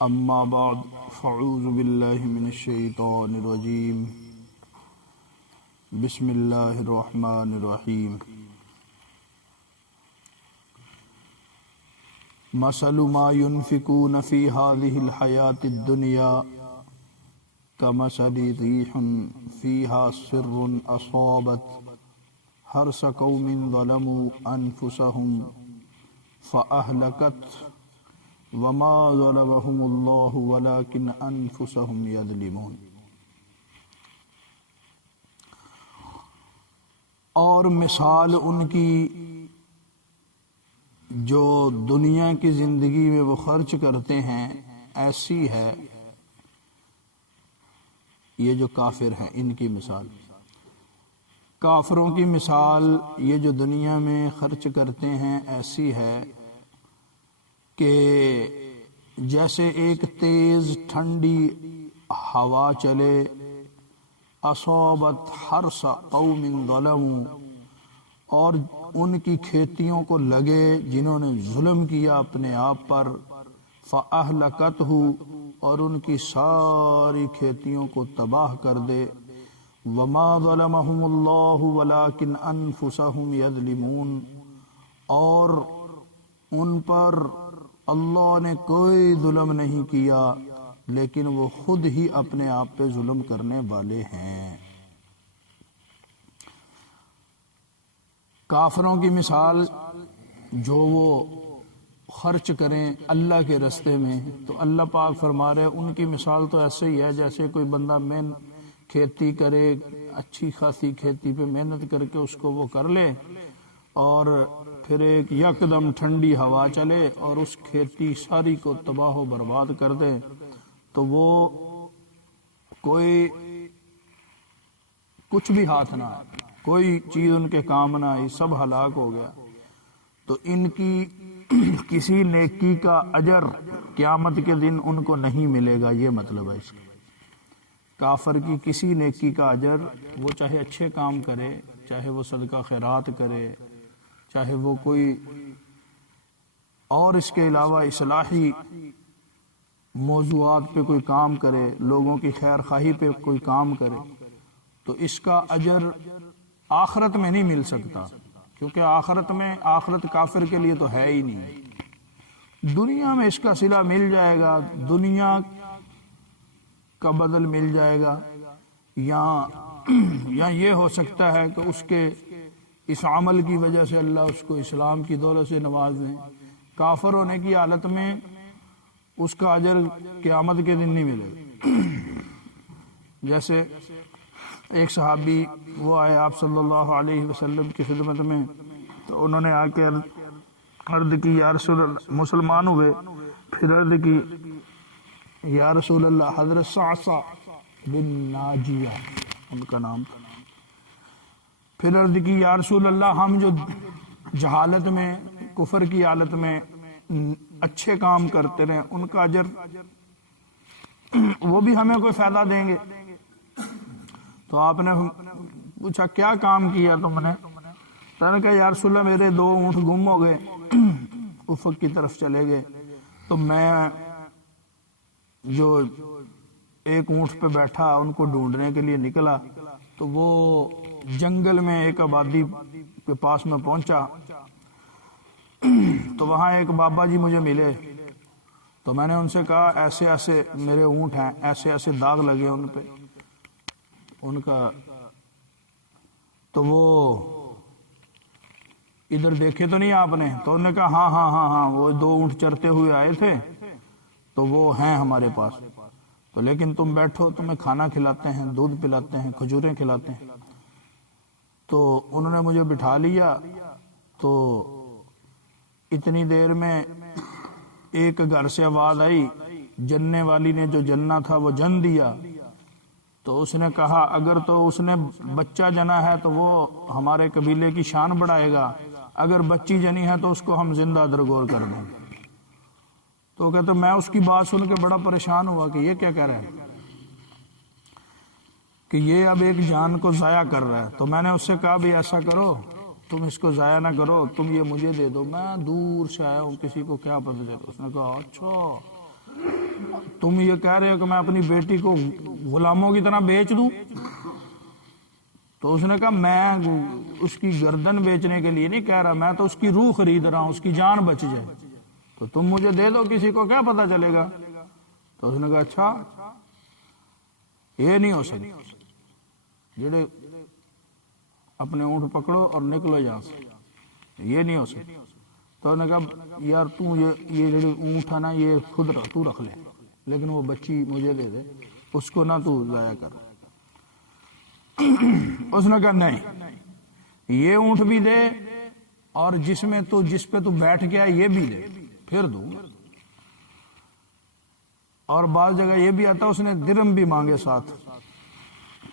اما بعد فاعوذ باللہ من الشیطان الرجیم بسم اللہ الرحمن الرحیم مثل ما ينفقون في هذه الحياة الدنيا كمثل ريح فيها سر أصابت حرث قوم ظلموا أنفسهم فأهلكت وما ظلمهم الله ولكن أنفسهم يظلمون۔ اور مثال ان کی جو دنیا کی زندگی میں وہ خرچ کرتے ہیں ایسی ہے، یہ جو کافر ہیں ان کی مثال، کافروں کی مثال یہ جو دنیا میں خرچ کرتے ہیں ایسی ہے کہ جیسے ایک تیز ٹھنڈی ہوا چلے، اصابت حرث قوم ظلموا، اور ان کی کھیتیوں کو لگے جنہوں نے ظلم کیا اپنے آپ پر، فأہلکتہ، اور ان کی ساری کھیتیوں کو تباہ کر دے، وما ظلمہم اللہ ولکن انفسہم یظلمون، اور ان پر اللہ نے کوئی ظلم نہیں کیا لیکن وہ خود ہی اپنے آپ پہ ظلم کرنے والے ہیں۔ کافروں کی مثال جو وہ خرچ کریں اللہ کے رستے میں، تو اللہ پاک فرما رہے ان کی مثال تو ایسے ہی ہے جیسے کوئی بندہ کھیتی کرے، اچھی خاصی کھیتی پہ محنت کر کے اس کو وہ کر لے، اور پھر ایک یکدم ٹھنڈی ہوا چلے اور اس کھیتی ساری کو تباہ و برباد کر دے، تو وہ کوئی کچھ بھی ہاتھ نہ آئے، کوئی چیز ان کے کام نہ آئی، سب ہلاک ہو گیا۔ تو ان کی کسی نیکی کا اجر قیامت کے دن ان کو نہیں ملے گا، یہ مطلب ہے اس کا۔ کافر کی کسی نیکی کا اجر، وہ چاہے اچھے کام کرے، چاہے وہ صدقہ خیرات کرے، چاہے وہ کوئی اور اس کے علاوہ اصلاحی موضوعات پہ کوئی کام کرے، لوگوں کی خیر خواہی پہ کوئی کام کرے، تو اس کا اجر آخرت میں نہیں مل سکتا، کیونکہ آخرت کافر کے لیے تو ہے ہی نہیں۔ دنیا میں اس کا صلہ مل جائے گا، دنیا کا بدل مل جائے گا، یا یہ ہو سکتا ہے کہ اس کے اس عمل کی وجہ سے اللہ اس کو اسلام کی دولت سے نواز دیں۔ کافر ہونے کی حالت میں اس کا اجر قیامت کے دن نہیں ملے گا۔ جیسے ایک صحابی وہ آئے آپ صلی اللہ علیہ وسلم کی خدمت میں، تو انہوں نے آ کے عرض کی یا رسول اللہ، مسلمان ہوئے، پھر عرض کی یا رسول اللہ، حضرت صعصع بن ناجیہ ان کا نام تھا، پھر عرض کی یا رسول اللہ، ہم جو جہالت میں کفر کی حالت میں اچھے کام کرتے رہے، ان کا اجر وہ بھی ہمیں کوئی فائدہ دیں گے؟ تو آپ نے پوچھا کیا کام کیا تم نے؟ میں نے کہا یا رسول اللہ میرے 2 اونٹ گم ہو گئے، افق کی طرف چلے گئے، تو میں جو ایک اونٹ پہ بیٹھا ان کو ڈھونڈنے کے لیے نکلا، تو وہ جنگل میں ایک آبادی کے پاس میں پہنچا، تو وہاں ایک بابا جی مجھے ملے، تو میں نے ان سے کہا ایسے ایسے میرے اونٹ ہیں، ایسے ایسے داغ لگے ان پہ، ان کا، تو وہ ادھر دیکھے تو نہیں آپ نے؟ تو انہوں نے کہا ہاں وہ 2 اونٹ چرتے ہوئے آئے تھے، تو وہ ہیں ہمارے پاس، تو لیکن تم بیٹھو، تمہیں کھانا کھلاتے ہیں، دودھ پلاتے ہیں، کھجوریں کھلاتے ہیں۔ تو انہوں نے مجھے بٹھا لیا، تو اتنی دیر میں ایک گھر سے آواز آئی، جننے والی نے جو جننا تھا وہ جن دیا، تو اس نے کہا اگر تو اس نے بچہ جنا ہے تو وہ ہمارے قبیلے کی شان بڑھائے گا، اگر بچی جنی ہے تو اس کو ہم زندہ درگور کر دیں گے۔ تو کہتے میں اس کی بات سن کے بڑا پریشان ہوا کہ یہ کیا کہہ رہا ہے، کہ یہ اب ایک جان کو ضائع کر رہا ہے۔ تو میں نے اس سے کہا بھی ایسا کرو، تم اس کو ضائع نہ کرو، تم یہ مجھے دے دو، میں دور سے آیا ہوں، کسی کو کیا پتہ چلا۔ اس نے کہا اچھا تم یہ کہہ رہے ہو کہ میں اپنی بیٹی کو غلاموں کی طرح بیچ دوں؟ تو اس نے کہا میں اس کی گردن بیچنے کے لیے نہیں کہہ رہا، میں تو اس کی روح خرید رہا ہوں، اس کی جان بچ جائے، تو تم مجھے دے دو، کسی کو کیا پتا چلے گا؟ تو اس نے کہا اچھا یہ نہیں ہو سکتا، جڑے اپنے اونٹ پکڑو اور نکلو یہاں سے، یہ نہیں ہو سکتا۔ تو انہوں نے کہا یار تو یہ جڑے اونٹ ہے نا یہ خود تو رکھ لے، لیکن وہ بچی مجھے دے دے، اس کو نہ تو ضائع کر۔ اس نے کہا نہیں، یہ اونٹ بھی دے اور جس پہ تو بیٹھ گیا یہ بھی دے، پھر دوں۔ اور بعض جگہ یہ بھی آتا اس نے درم بھی مانگے ساتھ۔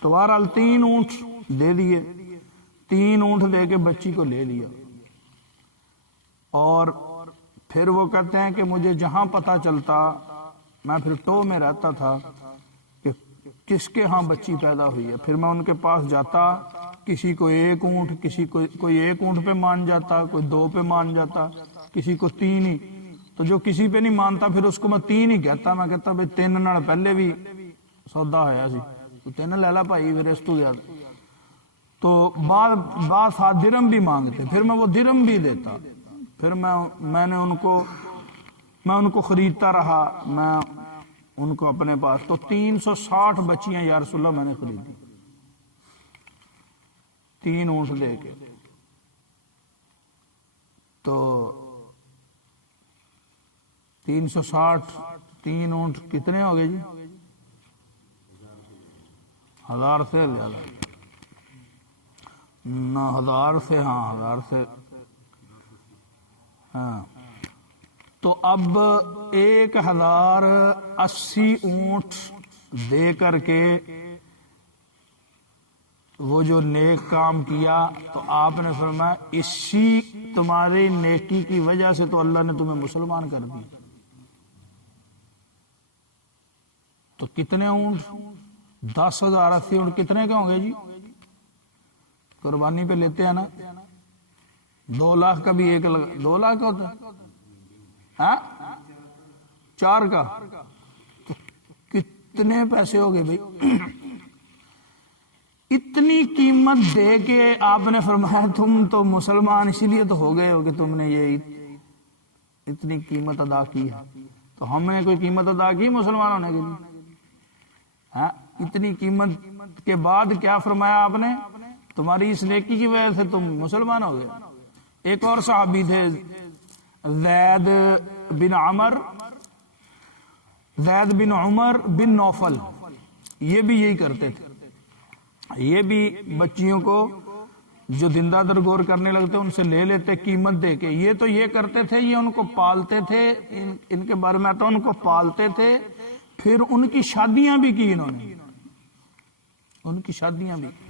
تو بہرحال 3 اونٹ دے دیے، 3 اونٹ دے کے بچی کو لے لیا۔ اور پھر وہ کہتے ہیں کہ مجھے جہاں پتہ چلتا، میں پھر ٹو میں رہتا تھا کہ کس کے ہاں بچی پیدا ہوئی ہے، پھر میں ان کے پاس جاتا، کسی کو 1 اونٹ، کسی کو کوئی 1 اونٹ پہ مان جاتا، کوئی 2 پہ مان جاتا، کسی کو 3 ہی۔ تو جو کسی پہ نہیں مانتا پھر اس کو میں 3 ہی کہتا، میں کہتا بھائی 3 نال پہلے بھی سودا ہویا سی، تو 3 لے لا بھائی، پھر اس تو زیادہ۔ تو بعض ساتھ درم بھی مانگتے، پھر میں وہ درم بھی دیتا، پھر میں نے ان کو خریدتا رہا، میں ان کو اپنے پاس۔ تو 360 بچیاں یا رسول اللہ میں نے خریدی 3 اونٹ دے کے۔ تو 360 3 اونٹ کتنے ہو گئے جی؟ 1000 سے زیادہ نہ، 1000 سے، ہاں 1000 سے، ہاں۔ تو اب 1080 اونٹ دے کر کے وہ جو نیک کام کیا، تو آپ نے فرمایا اسی تمہاری نیکی کی وجہ سے تو اللہ نے تمہیں مسلمان کر دیا۔ تو کتنے اونٹ؟ 10,080 اونٹ کتنے کے ہوں گے جی؟ قربانی پہ لیتے ہیں نا، 2 لاکھ کا بھی 1 لگا، 2 لاکھ کا ہوتا ہے، ہاں 4 کا، تو کتنے پیسے ہو گئے بھائی؟ اتنی قیمت دے کے آپ نے فرمایا تم تو مسلمان اسی لیے تو ہو گئے ہو کہ تم نے یہ اتنی قیمت ادا کی ہے۔ تو ہم نے کوئی قیمت ادا کی مسلمان ہونے کے لیے؟ ہاں، اتنی قیمت کے بعد کیا فرمایا آپ نے؟ تمہاری اس نیکی کی وجہ سے تم مسلمان ہو گئے۔ ایک اور صحابی تھے زید بن عمر بن نوفل، یہ بھی یہی کرتے تھے، یہ بھی بچیوں کو جو زندہ درگور کرنے لگتے ان سے لے لیتے قیمت دے کے۔ یہ تو یہ کرتے تھے، یہ ان کو پالتے تھے، ان کے بارے میں آتا ان کو پالتے تھے، پھر ان کی شادیاں بھی کی، انہوں نے ان کی شادیاں بھی کی۔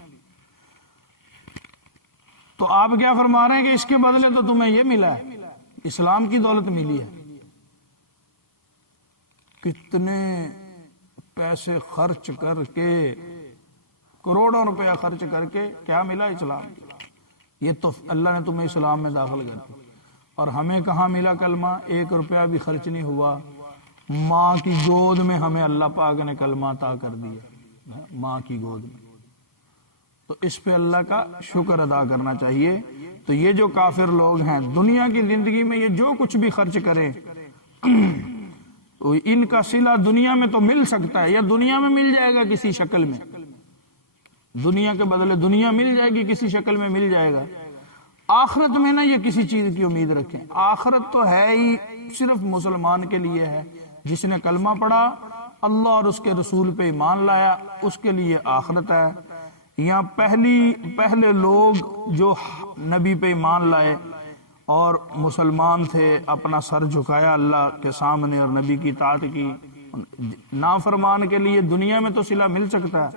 تو آپ کیا فرما رہے ہیں کہ اس کے بدلے تو تمہیں یہ ملا ہے، اسلام کی دولت ملی ہے۔ کتنے پیسے خرچ کر کے، کروڑوں روپیہ خرچ کر کے کیا ملا؟ اسلام۔ یہ تو اللہ نے تمہیں اسلام میں داخل کر دیا، اور ہمیں کہاں ملا کلمہ؟ 1 روپیہ بھی خرچ نہیں ہوا، ماں کی گود میں ہمیں اللہ پاک نے کلمہ عطا کر دیا، ماں کی گود میں۔ تو اس پہ اللہ کا شکر ادا کرنا چاہیے۔ تو یہ جو کافر لوگ ہیں دنیا کی زندگی میں یہ جو کچھ بھی خرچ کریں، ان کا صلہ دنیا میں تو مل سکتا ہے، یا دنیا میں مل جائے گا کسی شکل میں، دنیا کے بدلے دنیا مل جائے گی کسی شکل میں مل جائے گا۔ آخرت میں نہ یہ کسی چیز کی امید رکھیں، آخرت تو ہے ہی صرف مسلمان کے لیے ہے، جس نے کلمہ پڑھا، اللہ اور اس کے رسول پہ ایمان لایا، اس کے لیے آخرت ہے۔ یہاں پہلے لوگ جو نبی پہ ایمان لائے اور مسلمان تھے، اپنا سر جھکایا اللہ کے سامنے اور نبی کی اطاعت کی، نافرمان کے لیے دنیا میں تو صلہ مل سکتا ہے،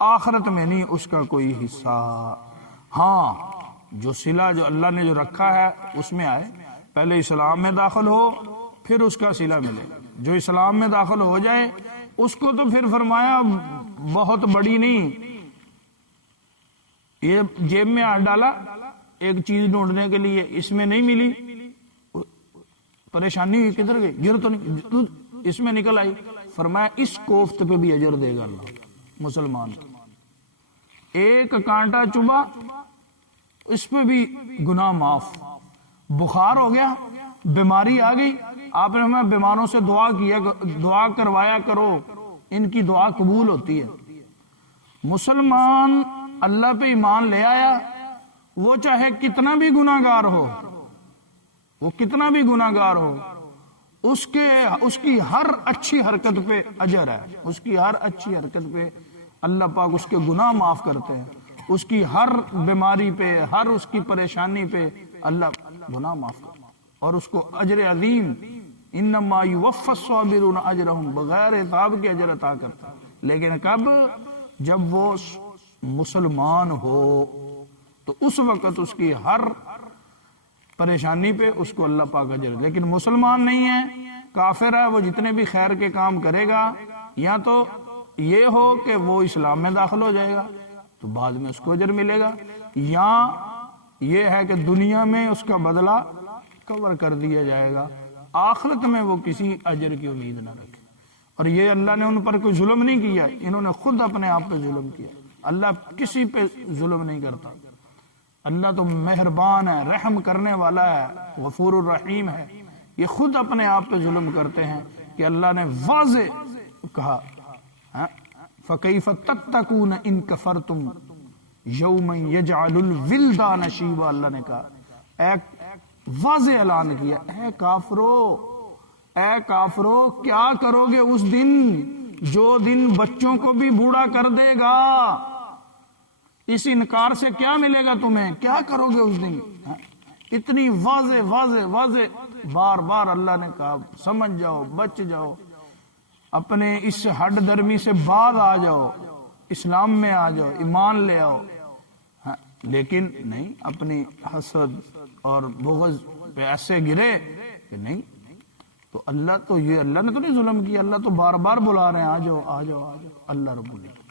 آخرت میں نہیں اس کا کوئی حصہ۔ ہاں، جو صلہ جو اللہ نے جو رکھا ہے اس میں آئے، پہلے اسلام میں داخل ہو پھر اس کا صلہ ملے۔ جو اسلام میں داخل ہو جائے اس کو تو پھر فرمایا بہت بڑی نہیں، یہ جیب میں ہاتھ ڈالا ایک چیز ڈھونڈنے کے لیے، اس میں نہیں ملی، پریشانی کدھر گئی؟ گر تو نہیں، اس میں نکل آئی، فرمایا اس کوفت پہ بھی اجر دے گا اللہ مسلمان، ایک کانٹا چبا اس پہ بھی گناہ معاف، بخار ہو گیا، بیماری آ گئی، آپ نے ہمیں بیماروں سے دعا کروایا کرو، ان کی دعا قبول ہوتی ہے۔ مسلمان اللہ پہ ایمان لے آیا، وہ چاہے کتنا بھی گناہ گار ہو، وہ کتنا بھی گناہ گار ہو، اس کی ہر اچھی حرکت پہ اجر ہے، اس کی ہر اچھی حرکت پہ اللہ پاک اس کے گناہ معاف کرتے ہیں، اس کی ہر بیماری پہ، ہر اس کی پریشانی پہ اللہ گناہ معاف کرتا ہے اور اس کو اجر عظیم، انما یوفی الصابرون اجرہم، بغیر حساب کے اجر عطا کرتا ہے۔ لیکن کب؟ جب وہ مسلمان ہو تو اس وقت اس کی ہر پریشانی پہ اس کو اللہ پاک اجر، لیکن مسلمان نہیں ہے، کافر ہے، وہ جتنے بھی خیر کے کام کرے گا، یا تو یہ ہو کہ وہ اسلام میں داخل ہو جائے گا تو بعد میں اس کو اجر ملے گا، یا یہ ہے کہ دنیا میں اس کا بدلہ کور کر دیا جائے گا، آخرت میں وہ کسی اجر کی امید نہ رکھے۔ اور یہ اللہ نے ان پر کوئی ظلم نہیں کیا، انہوں نے خود اپنے آپ پہ ظلم کیا۔ اللہ کسی پہ ظلم نہیں کرتا، اللہ تو مہربان ہے، رحم کرنے والا ہے، غفور الرحیم ہے، یہ خود اپنے آپ پہ ظلم کرتے ہیں کہ اللہ نے واضح کہا فَكَيْفَ تَتَّقُونَ إِن كَفَرْتُمْ يَوْمًا يَجْعَلُ الْوِلْدَانَ شِيبًا، اللہ نے کہا، واضح اعلان کیا، اے کافرو کیا کرو گے اس دن جو دن بچوں کو بھی بوڑھا کر دے گا، اس انکار سے کیا ملے گا تمہیں، کیا کرو گے اس دن؟ اتنی واضح بار بار اللہ نے کہا سمجھ جاؤ، بچ جاؤ، اپنے اس ہڈ درمی سے باز آ جاؤ، اسلام میں آ جاؤ، ایمان لے آؤ، لیکن نہیں، اپنی حسد اور بغض پہ ایسے گرے کہ نہیں۔ تو اللہ نے تو نہیں ظلم کیا، اللہ تو بار بار بلا رہے ہیں آ جاؤ آ جاؤ آ جاؤ، اللہ رب العالمین۔